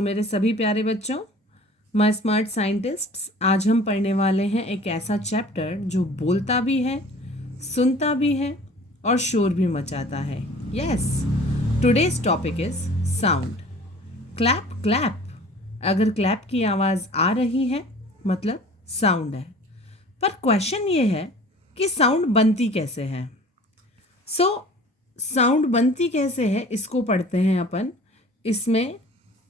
To मेरे सभी प्यारे बच्चों, माय स्मार्ट साइंटिस्ट्स। आज हम पढ़ने वाले हैं एक ऐसा चैप्टर जो बोलता भी है, सुनता भी है और शोर भी मचाता है। Yes, today's topic is sound. Clap clap. अगर क्लैप की आवाज़ आ रही है मतलब साउंड है। पर क्वेश्चन ये है कि साउंड बनती कैसे है। साउंड बनती कैसे है इसको पढ़ते हैं अपन। इसमें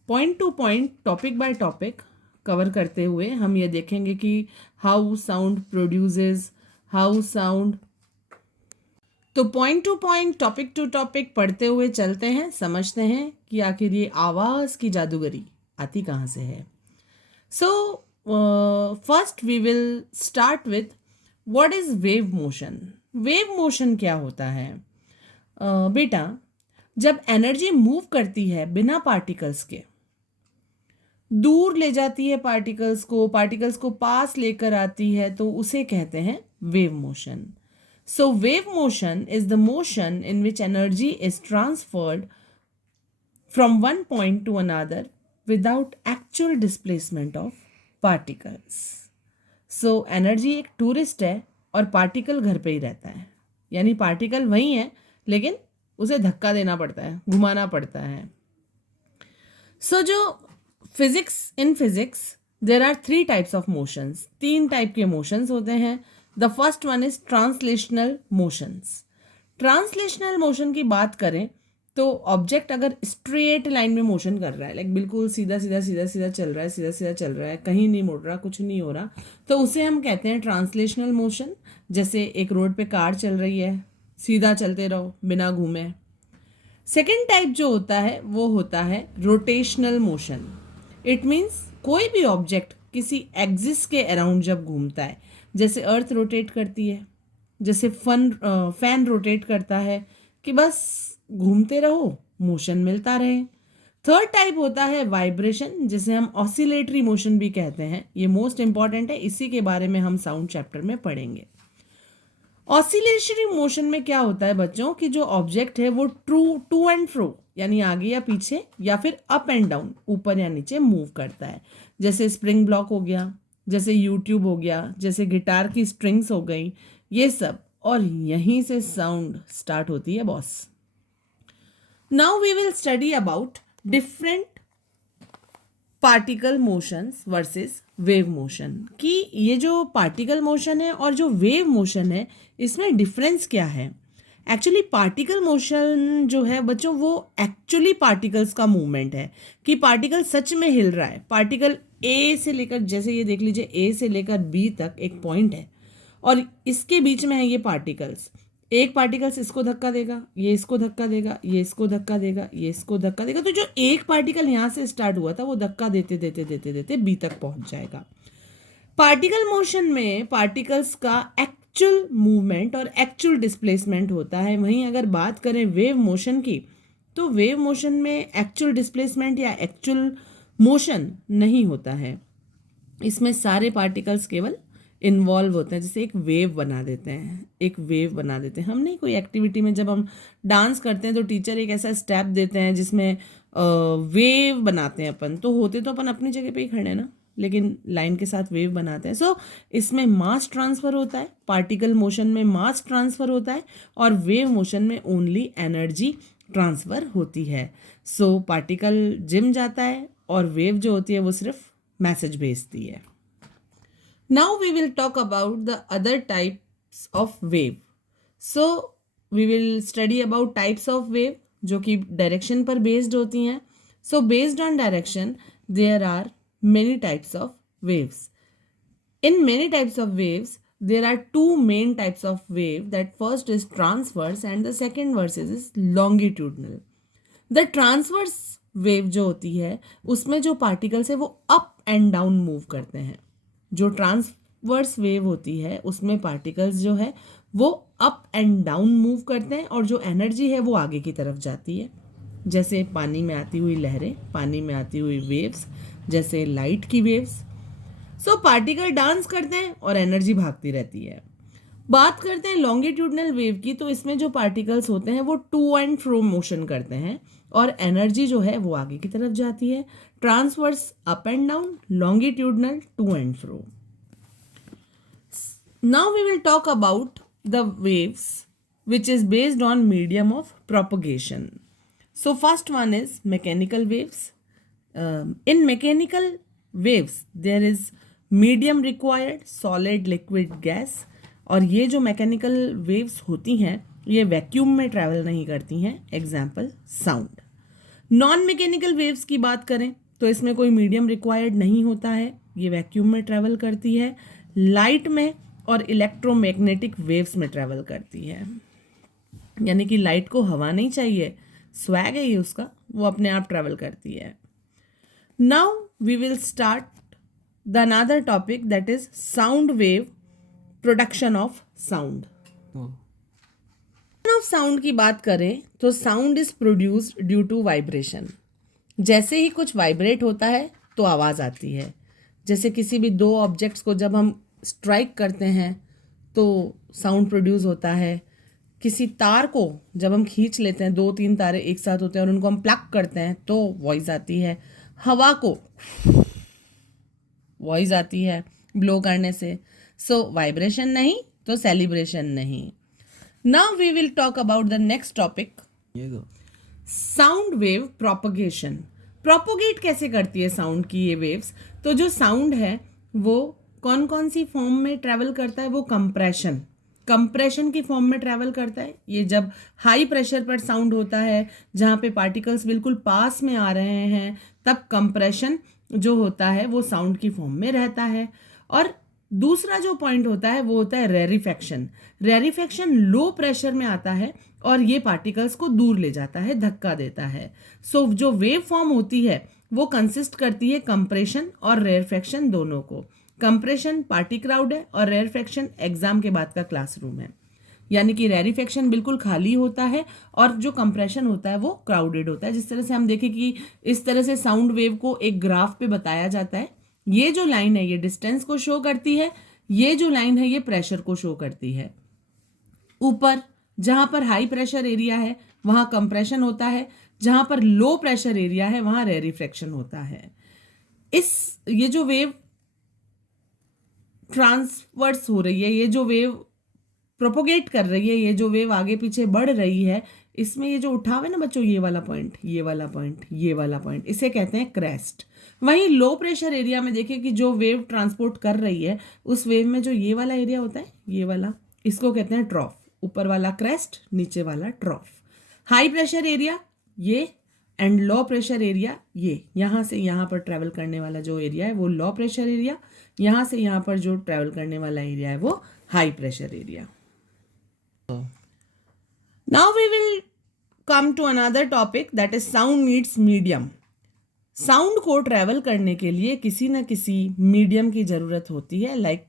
point to point, topic by topic cover करते हुए हम ये देखेंगे कि how sound produces, how sound. तो point to point, topic to topic पढ़ते हुए चलते हैं, समझते हैं कि आखिर ये आवाज़ की जादूगरी आती कहाँ से है। First we will start with what is wave motion. Wave motion क्या होता है? बेटा, जब एनर्जी मूव करती है बिना पार्टिकल्स के, दूर ले जाती है पार्टिकल्स को पास लेकर आती है, तो उसे कहते हैं wave motion. So wave motion is the motion in which energy is transferred from one point two another without actual displacement of particles. So energy एक टूरिस्ट है और पार्टिकल घर पे ही रहता है, यानी पार्टिकल वहीं है लेकिन उसे धक्का देना पड़ता है, घुमाना पड़ता है। जो physics there are 3 types of motions. 3 type के मोशंस होते हैं। The first one is translational motions. Translational motion की बात करें तो ऑब्जेक्ट अगर स्ट्रेट लाइन में मोशन कर रहा है, लाइक बिल्कुल सीधा सीधा सीधा सीधा चल रहा है, सीधा सीधा चल रहा है, कहीं नहीं मुड़ रहा, कुछ नहीं हो रहा, तो उसे हम कहते हैं ट्रांसलेशनल मोशन। जैसे एक रोड पे कार चल रही है, सीधा चलते रहो बिना घूमे। सेकेंड टाइप जो होता है वो होता है रोटेशनल मोशन। इट मीन्स कोई भी ऑब्जेक्ट किसी एक्सिस के अराउंड जब घूमता है, जैसे अर्थ रोटेट करती है, जैसे फैन रोटेट करता है, कि बस घूमते रहो, मोशन मिलता रहे। थर्ड टाइप होता है वाइब्रेशन, जिसे हम ऑसिलेटरी मोशन भी कहते हैं। ये मोस्ट इंपॉर्टेंट है, इसी के बारे में हम साउंड चैप्टर में पढ़ेंगे। ऑसिलेटरी मोशन में क्या होता है बच्चों, कि जो ऑब्जेक्ट है वो टू एंड फ्रो, यानी आगे या पीछे या फिर अप एंड डाउन, ऊपर या नीचे मूव करता है। जैसे स्प्रिंग ब्लॉक हो गया, जैसे यूट्यूब हो गया, जैसे गिटार की स्ट्रिंग्स हो गई, ये सब। और यहीं से साउंड स्टार्ट होती है boss. Now we will study about different particle motions versus wave motion, कि ये जो पार्टिकल मोशन है और जो वेव मोशन है इसमें डिफरेंस क्या है। एक्चुअली पार्टिकल मोशन जो है बच्चों, वो एक्चुअली पार्टिकल्स का मूवमेंट है, कि पार्टिकल सच में हिल रहा है। पार्टिकल ए से लेकर, जैसे ये देख लीजिए, ए से लेकर बी तक एक पॉइंट है और इसके बीच में है ये पार्टिकल्स। एक पार्टिकल्स इसको धक्का देगा, ये इसको धक्का देगा, ये इसको धक्का देगा, ये इसको धक्का देगा, तो जो एक पार्टिकल यहाँ से स्टार्ट हुआ था वो धक्का देते देते देते देते बी तक पहुंच जाएगा। पार्टिकल मोशन में पार्टिकल्स का एक्चुअल मूवमेंट और एक्चुअल डिस्प्लेसमेंट होता है। वहीं अगर बात करें वेव मोशन की, तो वेव मोशन में एक्चुअल डिस्प्लेसमेंट या एक्चुअल मोशन नहीं होता है। इसमें सारे पार्टिकल्स केवल इन्वॉल्व होते हैं, जैसे एक वेव बना देते हैं। हम नहीं, कोई एक्टिविटी में जब हम डांस करते हैं तो टीचर एक ऐसा स्टेप देते हैं जिसमें वेव बनाते हैं अपन, तो होते तो अपन अपनी जगह पे ही खड़े हैं ना, लेकिन लाइन के साथ वेव बनाते हैं। इसमें मास ट्रांसफ़र होता है, पार्टिकल मोशन में मास ट्रांसफ़र होता है, और वेव मोशन में ओनली एनर्जी ट्रांसफ़र होती है। पार्टिकल जिम जाता है और वेव जो होती है वो सिर्फ मैसेज भेजती है। Now we will talk about the other types of wave. We will study about types of wave जो कि डायरेक्शन पर बेस्ड होती हैं। Based on direction, there are many types of waves. In many types of waves, there are 2 main types of wave. That first is transverse and the second versus is longitudinal. The transverse wave जो होती है उसमें जो particles है वो up and down move करते हैं। जो ट्रांसवर्स वेव होती है उसमें पार्टिकल्स जो है वो अप एंड डाउन मूव करते हैं और जो एनर्जी है वो आगे की तरफ जाती है, जैसे पानी में आती हुई लहरें, पानी में आती हुई वेव्स, जैसे लाइट की वेव्स। पार्टिकल डांस करते हैं और एनर्जी भागती रहती है। बात करते हैं लॉन्गिट्यूडनल वेव की, तो इसमें जो पार्टिकल्स होते हैं वो टू एंड फ्रो मोशन करते हैं और एनर्जी जो है वो आगे की तरफ जाती है. Transverse up and down, longitudinal to and fro. Now we will talk about the waves which is based on medium of propagation. So first one is mechanical waves. In mechanical waves there is medium required, solid, liquid, gas. और ये जो mechanical waves होती हैं ये vacuum में travel नहीं करती हैं. Example sound. Non mechanical waves की बात करें तो इसमें कोई मीडियम रिक्वायर्ड नहीं होता है, ये वैक्यूम में ट्रैवल करती है. लाइट में और इलेक्ट्रोमैग्नेटिक वेव्स में ट्रैवल करती है. यानी कि लाइट को हवा नहीं चाहिए, स्वैग है ये उसका, वो अपने आप ट्रैवल करती है. Now we will start the another topic that is sound wave, production of sound. Of sound की बात करें तो sound is produced due to vibration. जैसे ही कुछ वाइब्रेट होता है तो आवाज़ आती है. जैसे किसी भी दो ऑब्जेक्ट्स को जब हम स्ट्राइक करते हैं तो साउंड प्रोड्यूस होता है. किसी तार को जब हम खींच लेते हैं, 2-3 तारे एक साथ होते हैं और उनको हम प्लग करते हैं तो वॉइस आती है. हवा को वॉइस आती है ब्लो करने से. सो वाइब्रेशन नहीं तो सेलिब्रेशन नहीं. Now we will talk about the next topic, sound wave propagation. Propagate कैसे करती है साउंड की ये वेव्स? तो जो साउंड है वो कौन कौन सी फॉर्म में ट्रैवल करता है? वो कंप्रेशन की फॉर्म में ट्रैवल करता है. ये जब हाई प्रेशर पर साउंड होता है जहाँ पे पार्टिकल्स बिल्कुल पास में आ रहे हैं तब कंप्रेशन जो होता है वो साउंड की फॉर्म में रहता है. और दूसरा जो पॉइंट होता है वो होता है रेरिफेक्शन. रेरिफेक्शन लो प्रेशर में आता है और ये पार्टिकल्स को दूर ले जाता है, धक्का देता है. सो जो वेव फॉर्म होती है वो कंसिस्ट करती है कंप्रेशन और रेरिफेक्शन दोनों को. कंप्रेशन पार्टी क्राउड है और रेरिफेक्शन एग्जाम के बाद का क्लासरूम है. यानी कि रेरिफेक्शन बिल्कुल खाली होता है और जो कंप्रेशन होता है वो क्राउडेड होता है. जिस तरह से हम देखें कि इस तरह से साउंड वेव को एक ग्राफ पे बताया जाता है. ये जो लाइन है ये डिस्टेंस को शो करती है, ये जो लाइन है ये प्रेशर को शो करती है. ऊपर जहां पर हाई प्रेशर एरिया है वहां कंप्रेशन होता है, जहां पर लो प्रेशर एरिया है वहां रेरिफेक्शन होता है. ये जो वेव ट्रांसवर्स हो रही है, ये जो वेव प्रोपोगेट कर रही है, ये जो वेव आगे पीछे बढ़ रही है, इसमें ये जो उठाव है ना बच्चों, ये वाला पॉइंट, ये वाला पॉइंट, ये वाला पॉइंट, इसे कहते हैं क्रेस्ट. वहीं लो प्रेशर एरिया में देखिए कि जो वेव ट्रांसपोर्ट कर रही है उस वेव में जो ये वाला एरिया होता है, ये वाला, इसको कहते हैं ट्रॉफ. ऊपर वाला क्रेस्ट, नीचे वाला ट्रॉफ. हाई प्रेशर एरिया ये एंड लो प्रेशर एरिया ये. यहाँ से यहाँ पर ट्रैवल करने वाला जो एरिया है वो लो प्रेशर एरिया, यहाँ से यहाँ पर जो ट्रैवल करने वाला एरिया है वो high pressure area. Now we will come to another topic that is sound needs medium. Sound को ट्रैवल करने के लिए किसी न किसी मीडियम की ज़रूरत होती है, like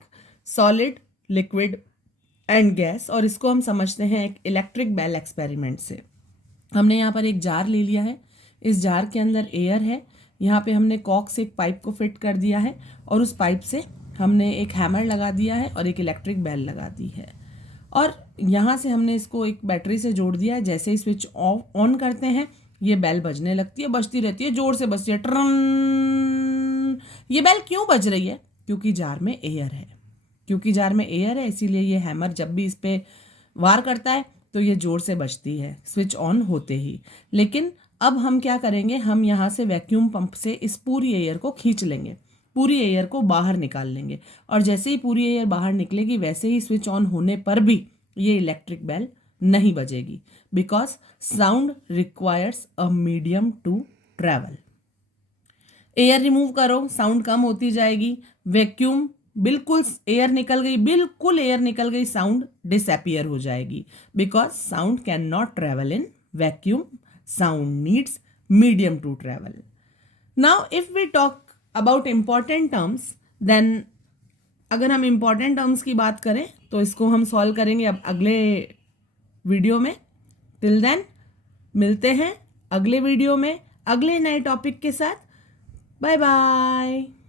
solid, liquid and gas. और इसको हम समझते हैं एक इलेक्ट्रिक बेल एक्सपेरिमेंट से. हमने यहाँ पर एक जार ले लिया है, इस जार के अंदर एयर है, यहाँ पे हमने कॉक से एक पाइप को फिट कर दिया है और उस पाइप से हमने एक हैमर लगा दिया है और एक इलेक्ट्रिक बेल लगा दी है. और यहाँ से हमने इसको एक बैटरी से जोड़ दिया है. जैसे ही स्विच ऑन करते हैं ये बेल बजने लगती है, बजती रहती है, जोर से बजती है, ट्रन. ये बेल क्यों बज रही है? क्योंकि जार में एयर है. क्योंकि जार में एयर है इसीलिए ये हैमर जब भी इस पर वार करता है तो ये जोर से बजती है स्विच ऑन होते ही. लेकिन अब हम क्या करेंगे, हम यहाँ से वैक्यूम पंप से इस पूरी एयर को खींच लेंगे, पूरी एयर को बाहर निकाल लेंगे. और जैसे ही पूरी एयर बाहर निकलेगी वैसे ही स्विच ऑन होने पर भी ये इलेक्ट्रिक बेल नहीं बजेगी, because sound requires a medium to travel. Air remove करो, साउंड कम होती जाएगी. वैक्यूम, बिल्कुल एयर निकल गई, बिल्कुल एयर निकल गई, साउंड डिसअपियर हो जाएगी, because sound can not travel in vacuum. Sound needs medium to travel. Now if we talk about important terms, then अगर हम इम्पॉर्टेंट टर्म्स की बात करें तो इसको हम सॉल्व करेंगे अब अगले वीडियो में. टिल देन मिलते हैं अगले वीडियो में अगले नए टॉपिक के साथ. Bye bye.